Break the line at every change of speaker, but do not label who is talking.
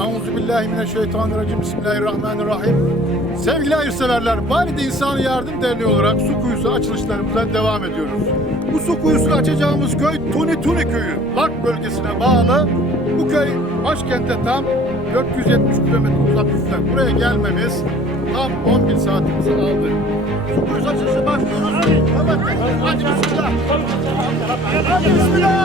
Euzubillahimineşşeytanirracim. Bismillahirrahmanirrahim. Sevgili hayırseverler, Bali'de İnsan Yardım Derneği olarak su kuyusu açılışlarımıza devam ediyoruz. Bu su kuyusunu açacağımız köy Tuni Tuni köyü. Lak bölgesine bağlı. Bu köy başkente tam 470 kilometre uzaklıkta. Buraya gelmemiz tam 11 saatimizi aldı. Su kuyusu açılışı başlıyoruz. Evet. Hadi bismillah. Hadi bismillah.